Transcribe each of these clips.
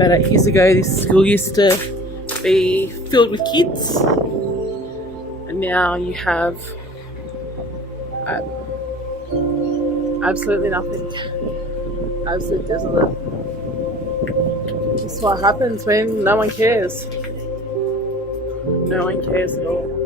About 8 years ago, this school used to be filled with kids, and now you have absolutely nothing. Absolute desolate. This is what happens when no one cares. No one cares at all.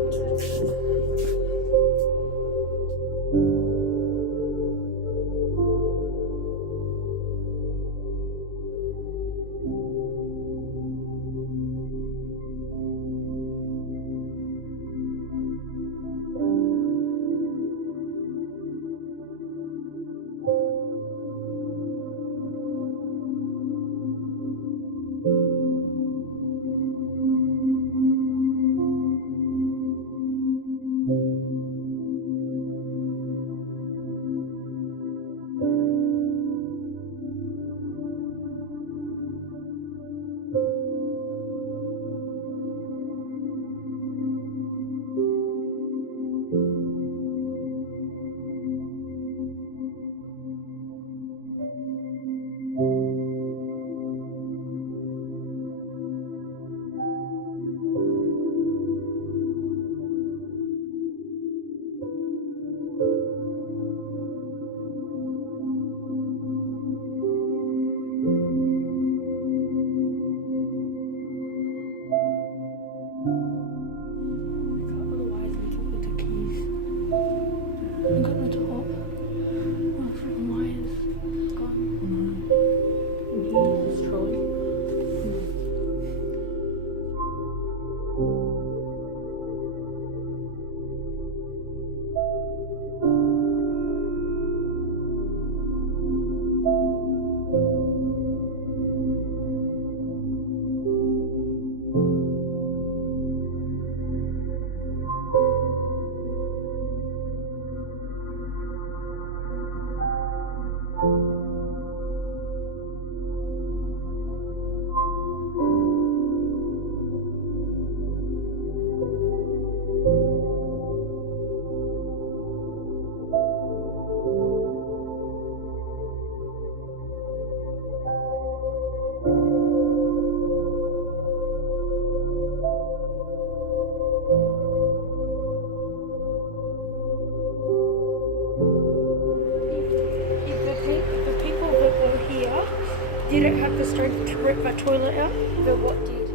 Didn't have the strength to rip that toilet out, but what did?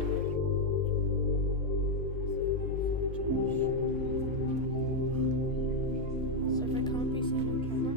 So they can't be seen on camera?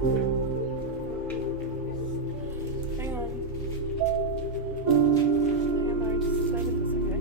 Hang on. Hang on, just stay with us, okay?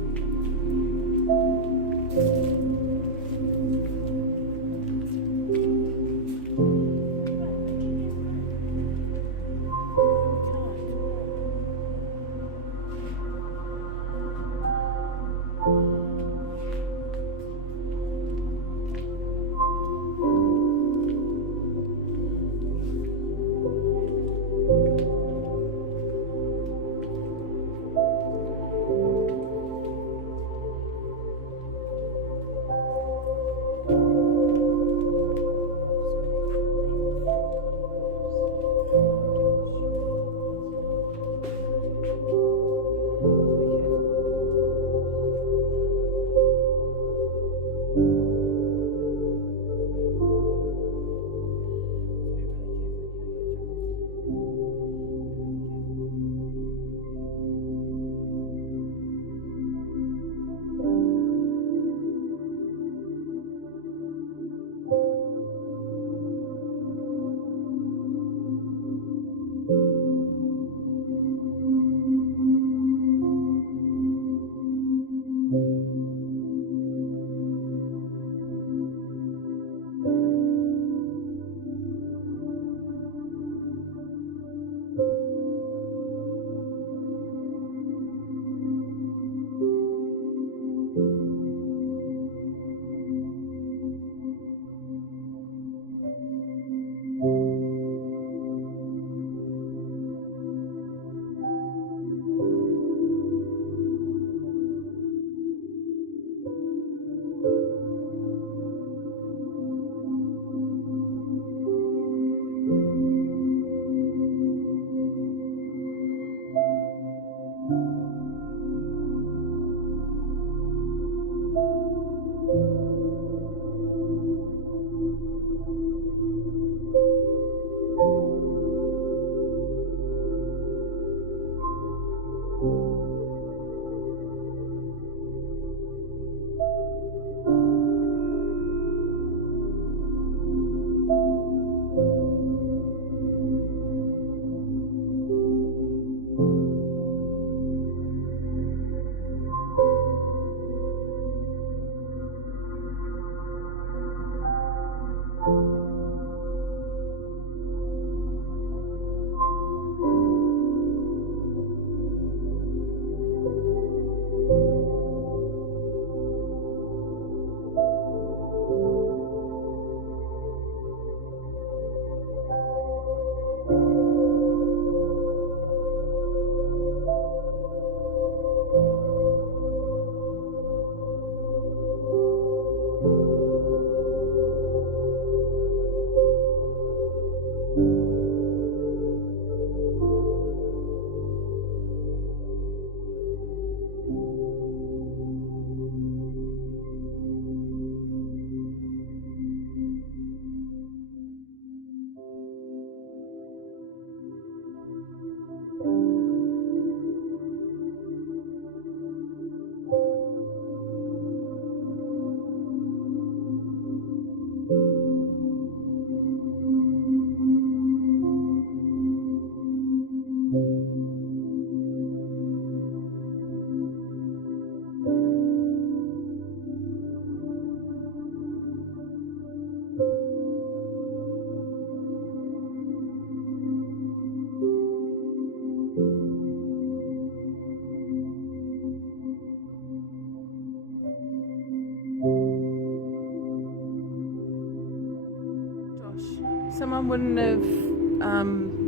Someone wouldn't have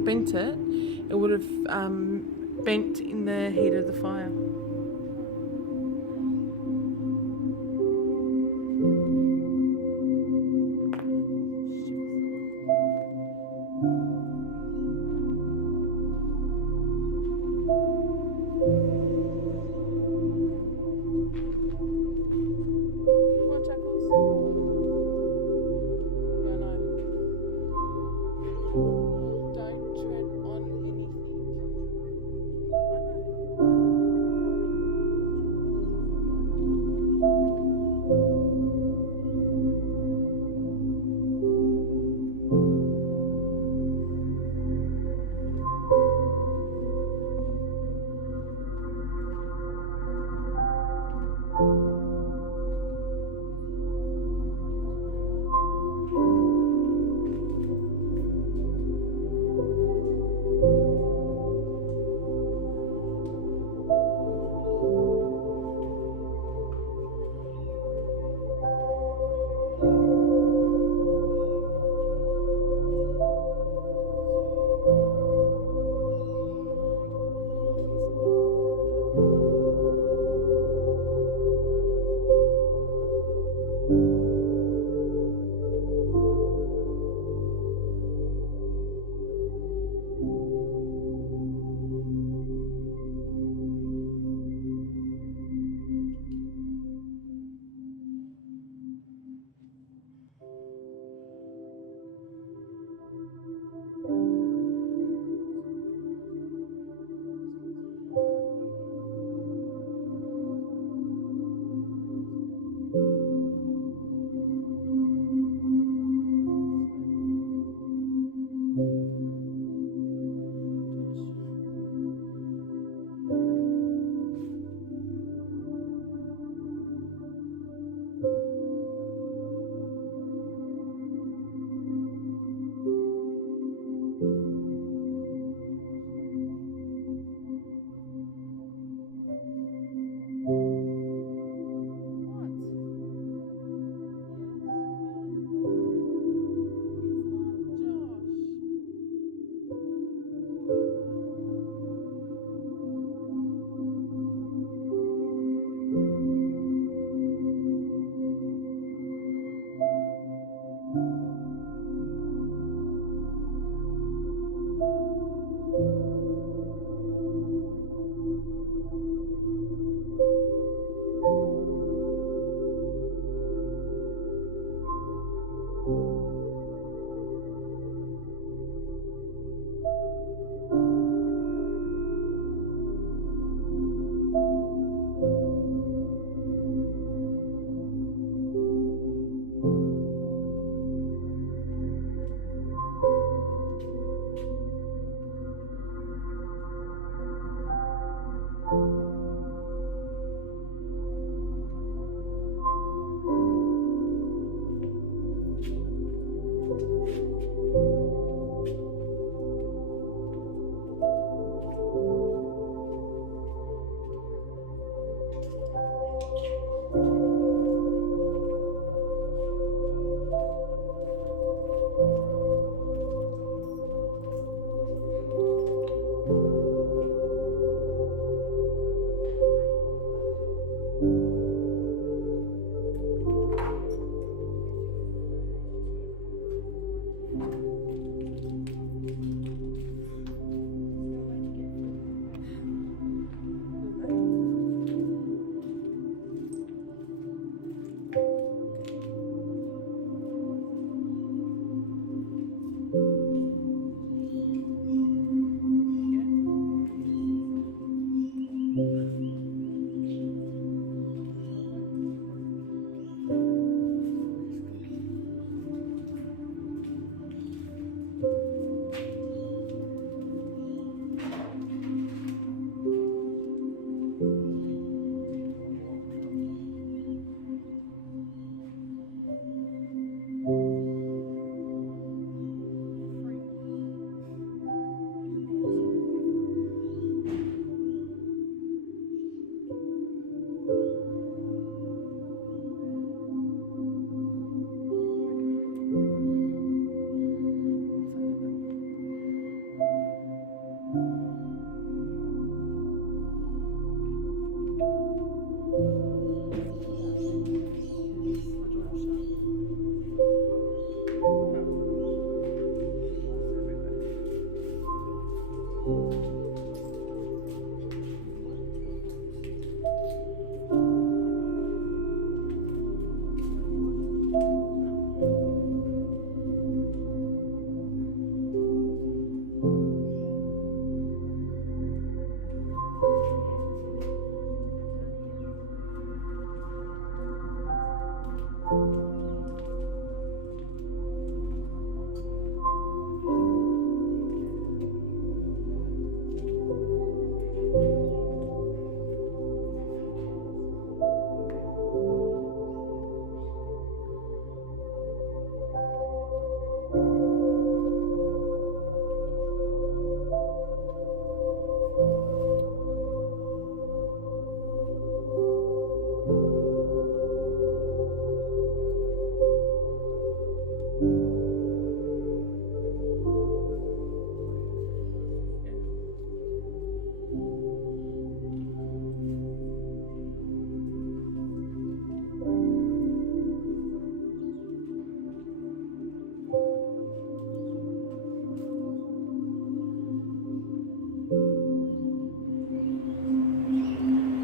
bent it, it would have bent in the heat of the fire. Come on, Chuckles. No, no. Don't tread on anything. I know.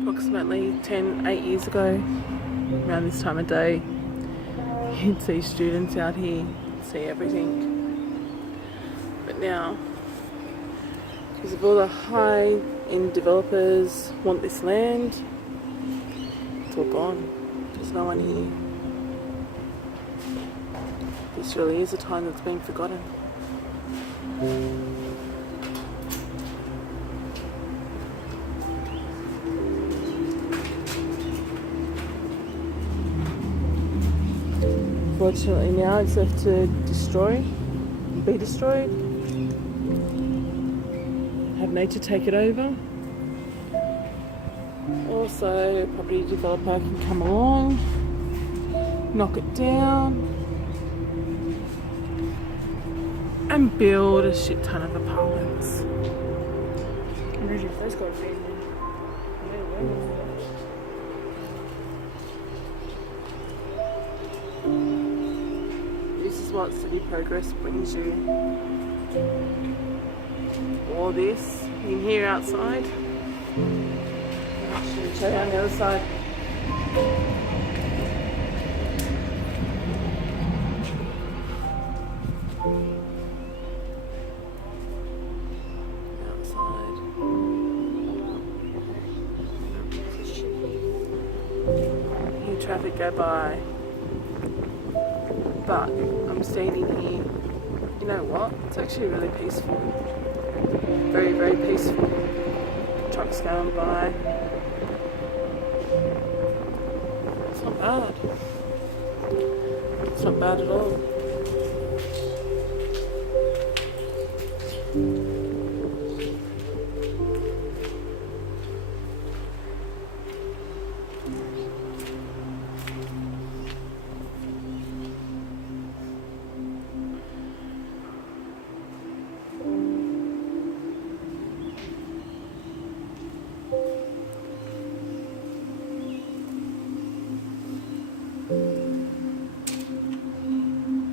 Approximately 8 years ago, around this time of day, you'd see students out here, see everything. But now, because of all the high-end developers want this land, it's all gone. There's no one here. This really is a time that's been forgotten. Fortunately now it's left to be destroyed. Have nature take it over. Also, a property developer can come along, knock it down, and build a shit ton of apartments. Imagine if those got big. This is what city progress brings you. All this in here outside. I'll show you on the other side. Outside. Hear traffic go by. But I'm standing here. You know what? It's actually really peaceful. Very, very peaceful. Trucks going by. It's not bad. It's not bad at all.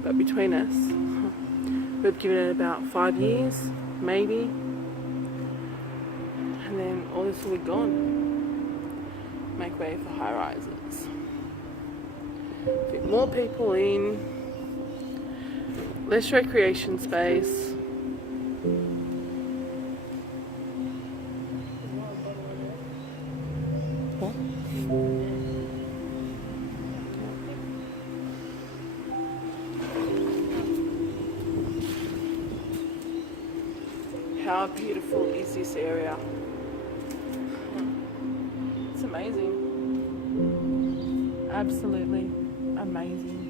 But between us, we've given it about 5 years, maybe, and then all this will be gone. Make way for high rises. Fit more people in, less recreation space. What? How beautiful is this area? It's amazing. Absolutely amazing.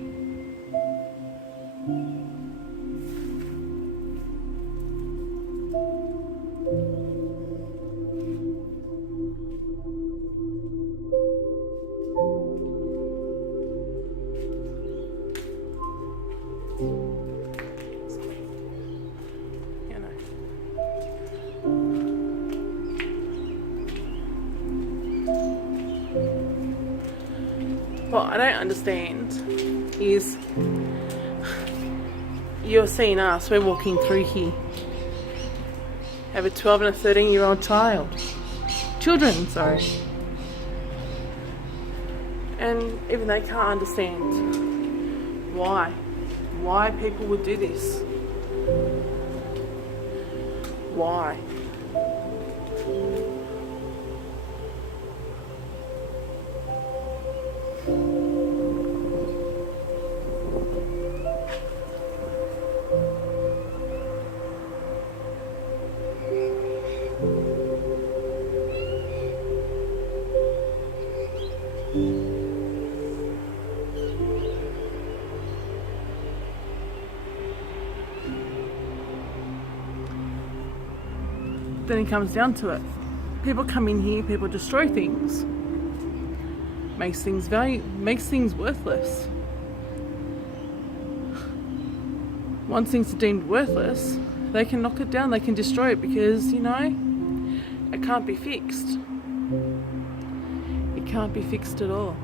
What I don't understand is you're seeing us, we're walking through here. have a 12 and a 13-year-old children, sorry. And even they can't understand why people would do this. Why? Then it comes down to it. People come in here, people destroy things. Makes things worthless. Once things are deemed worthless, they can knock it down, they can destroy it because, it can't be fixed. It can't be fixed at all.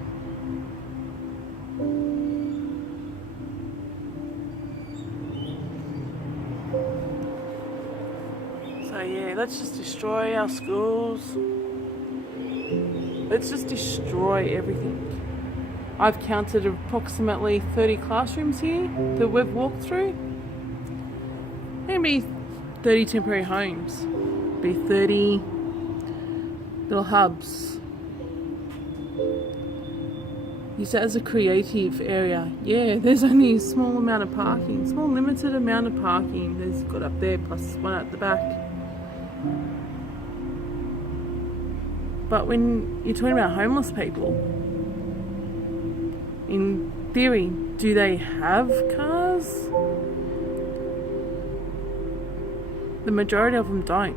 So yeah, let's just destroy our schools. Let's just destroy everything. I've counted approximately 30 classrooms here that we've walked through. Maybe 30 temporary homes. Be 30 little hubs. Use it as a creative area. Yeah, there's only a small amount of parking, small limited amount of parking. There's got up there plus one at the back. But when you're talking about homeless people, in theory, do they have cars? The majority of them don't.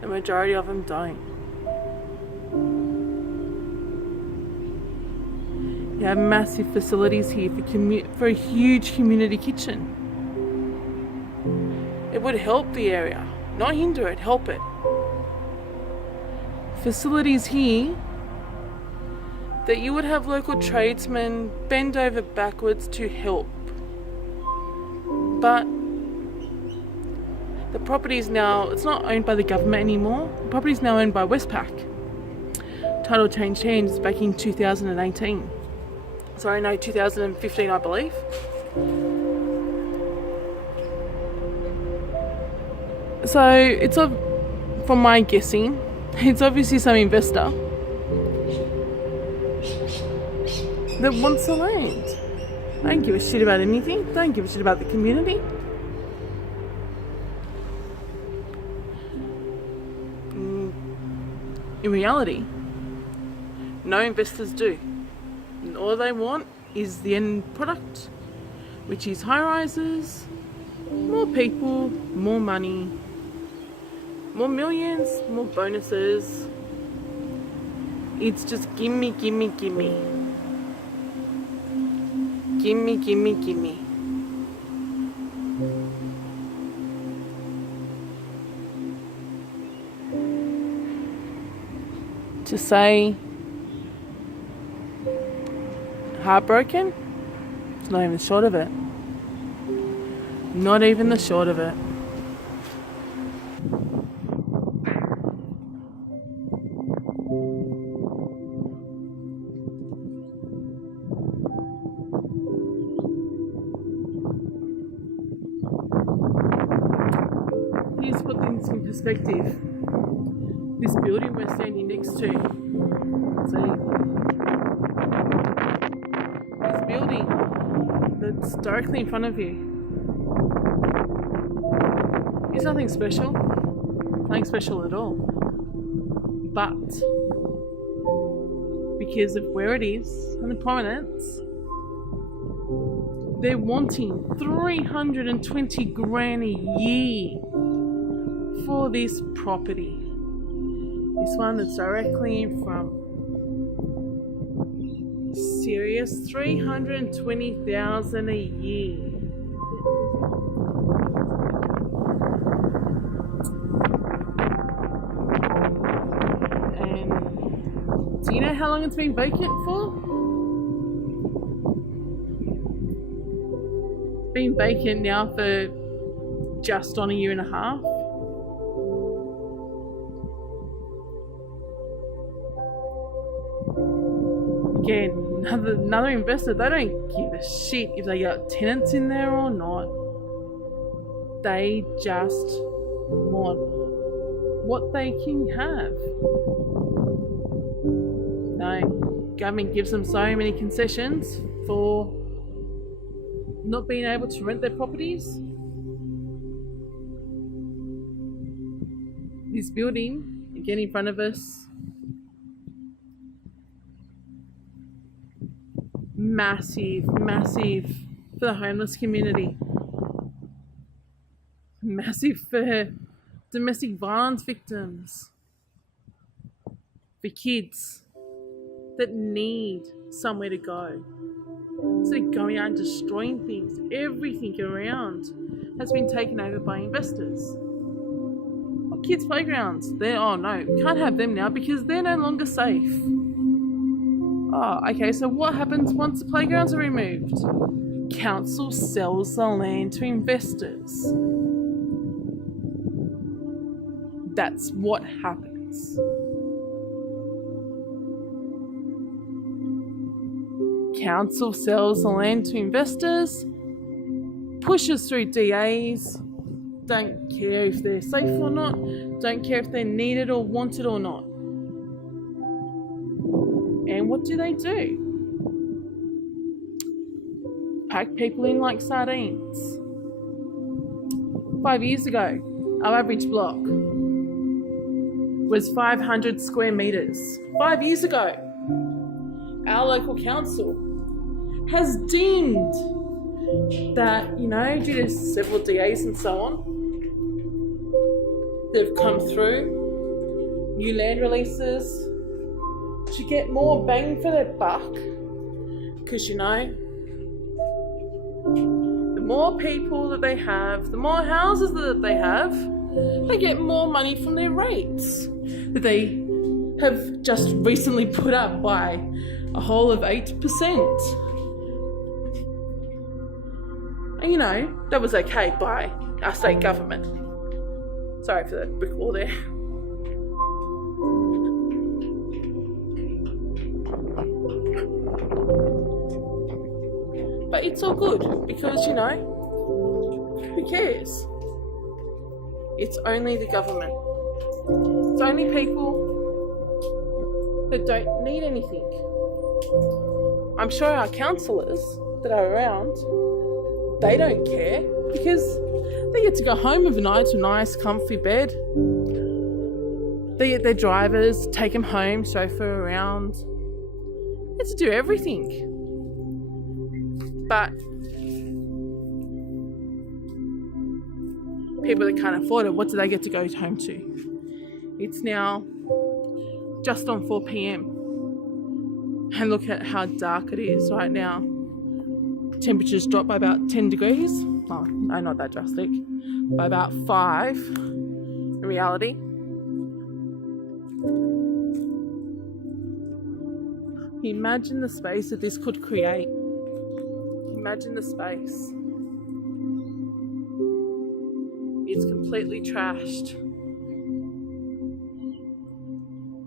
The majority of them don't. You have massive facilities here for a huge community kitchen. It would help the area, not hinder it, help it. Facilities here that you would have local tradesmen bend over backwards to help. But the property is now, it's not owned by the government anymore. The property is now owned by Westpac. Title changed hands back in 2018. Sorry, no, 2015, I believe. So it's from my guessing, it's obviously some investor that wants the land. Don't give a shit about anything. Don't give a shit about the community. In reality, no investors do. And all they want is the end product, which is high rises, more people, more money, more millions, more bonuses. It's just gimme, gimme, gimme. Gimme, gimme, gimme. To say heartbroken, it's not even short of it. Not even the short of it. Here's put things in perspective. This building we're standing next to, see, this building that's directly in front of you, it's nothing special at all. But because of where it is and the prominence, they're wanting 320 grand a year for this property. This one that's directly in front. Serious, 320,000 a year. And do you know how long it's been vacant for? It's been vacant now for just on a year and a half. Again, another investor, they don't give a shit if they got tenants in there or not. They just want what they can have. No, government gives them so many concessions for not being able to rent their properties. This building, again in front of us, massive for the homeless community, massive for domestic violence victims, for kids that need somewhere to go. Instead of going out and destroying things, everything around has been taken over by investors. Kids' playgrounds, we can't have them now because they're no longer safe. Oh, okay, so what happens once the playgrounds are removed? Council sells the land to investors. That's what happens. Council sells the land to investors, pushes through DAs, don't care if they're safe or not, don't care if they're needed or wanted or not. And what do? Pack people in like sardines. 5 years ago, our average block was 500 square metres. 5 years ago, our local council has deemed that, due to several DAs and so on, they've come through, new land releases, to get more bang for their buck. Because, the more people that they have, the more houses that they have, they get more money from their rates that they have just recently put up by a whole of 8%. And that was okay by our state government. Sorry for that brick wall there. But it's all good because, who cares? It's only the government. It's only people that don't need anything. I'm sure our councillors that are around, they don't care because they get to go home overnight to a nice comfy bed. They get their drivers, take them home, chauffeur around. They get to do everything. But people that can't afford it, what do they get to go home to? It's now just on 4 p.m. and look at how dark it is right now. Temperatures dropped by about 10 degrees. Oh, no, not that drastic. By about 5 in reality. Imagine the space that this could create. Imagine the space. It's completely trashed.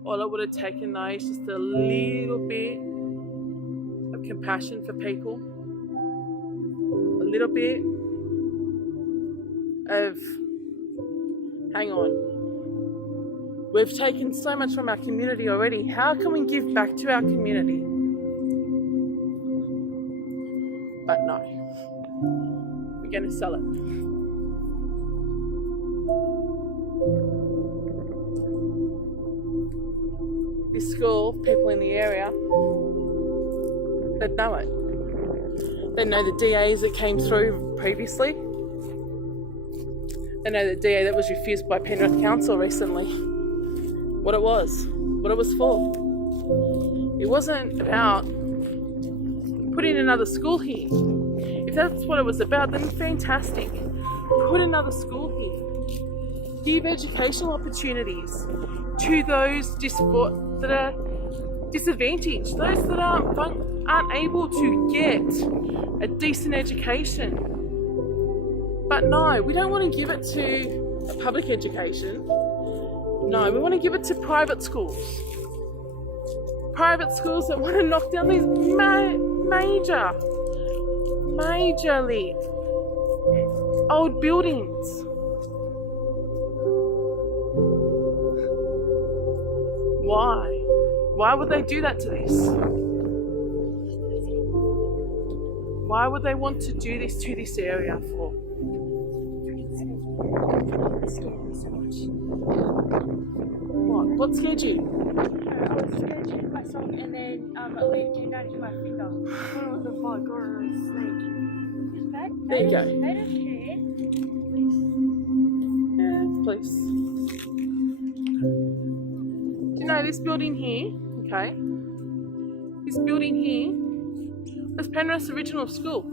All it would have taken though is just a little bit of compassion for people. A little bit of, hang on, we've taken so much from our community already. How can we give back to our community? But no, we're going to sell it. This school, people in the area, they know it. They know the DAs that came through previously. They know the DA that was refused by Penrith Council recently. What it was for. It wasn't about putting another school here. If that's what it was about, then fantastic. Put another school here. Give educational opportunities to those that are disadvantaged, those that aren't able to get a decent education. But no, we don't want to give it to a public education. No, we want to give it to private schools. Private schools that want to knock down these majorly old buildings. Why? Why would they do that to this? Why would they want to do this to this area for? It scared me so much. What? What scared you? I was scared to hit my song and then it came down to my finger. What the fuck? Or a snake. There you go. They don't care. Yeah, please. Do you know this building here? Okay. This building here was Penrith's original school.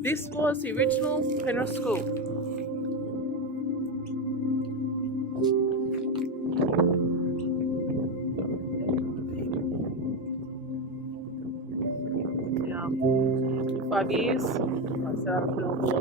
This was the original Penrith school. Now, 5 years, I set up an awful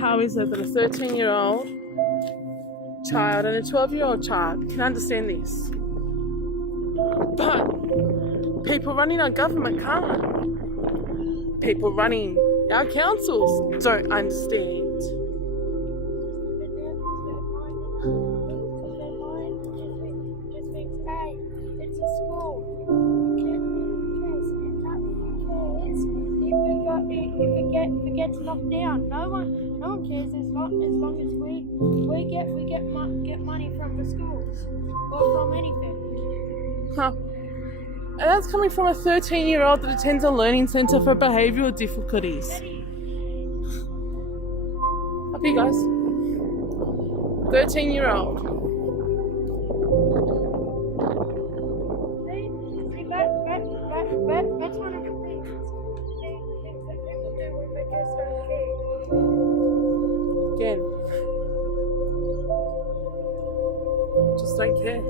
How is it that a 13-year-old child and a 12-year-old child can understand this? But people running our government can't. People running our councils don't understand. It's a school. If it gets knocked down, no one cares as long as we get money from the schools or from anything. Huh. And that's coming from a 13-year-old that attends a learning centre for behavioural difficulties. Up you guys. 13-year-old. That's one of the things that people do when they just don't care. Again. Just don't care.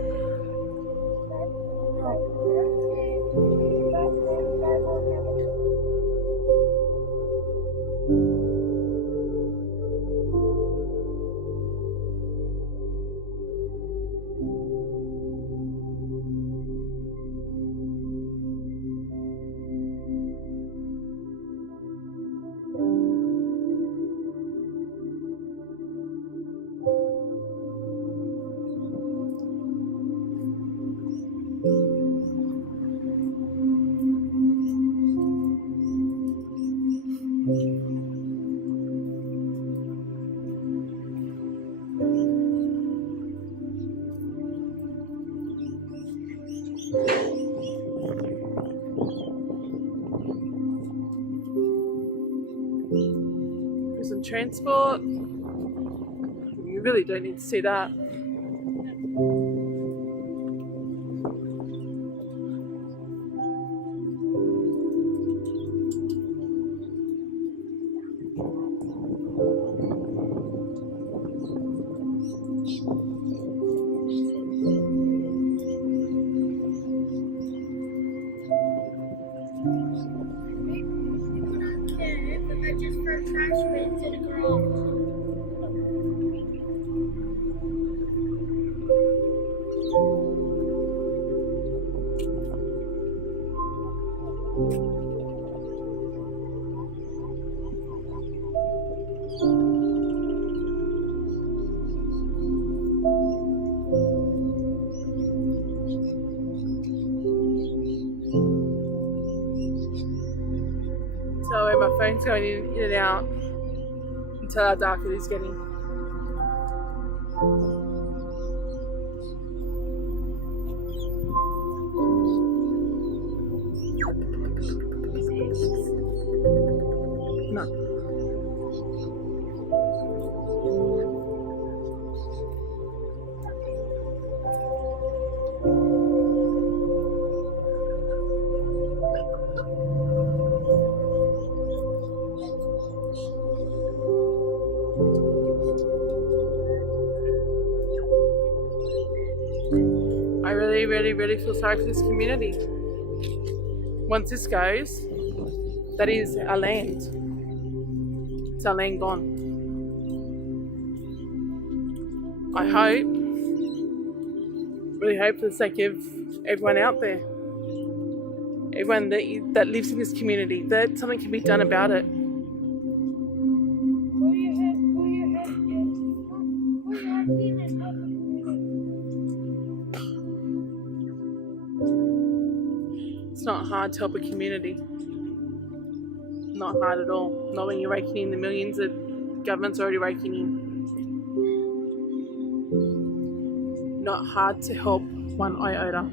Prison transport. You really don't need to see that. Just for trash bins in a garage. So where my phone's going in and out until how dark it is getting. No. really, really, really feel sorry for this community. Once this goes, that is our land. It's our land gone. I hope, really hope for the sake of everyone out there, everyone that lives in this community, that something can be done about it. Pull your head in and help the community. It's not hard to help a community. Not hard at all. Not when you're raking in the millions that government's already raking in. Not hard to help one iota.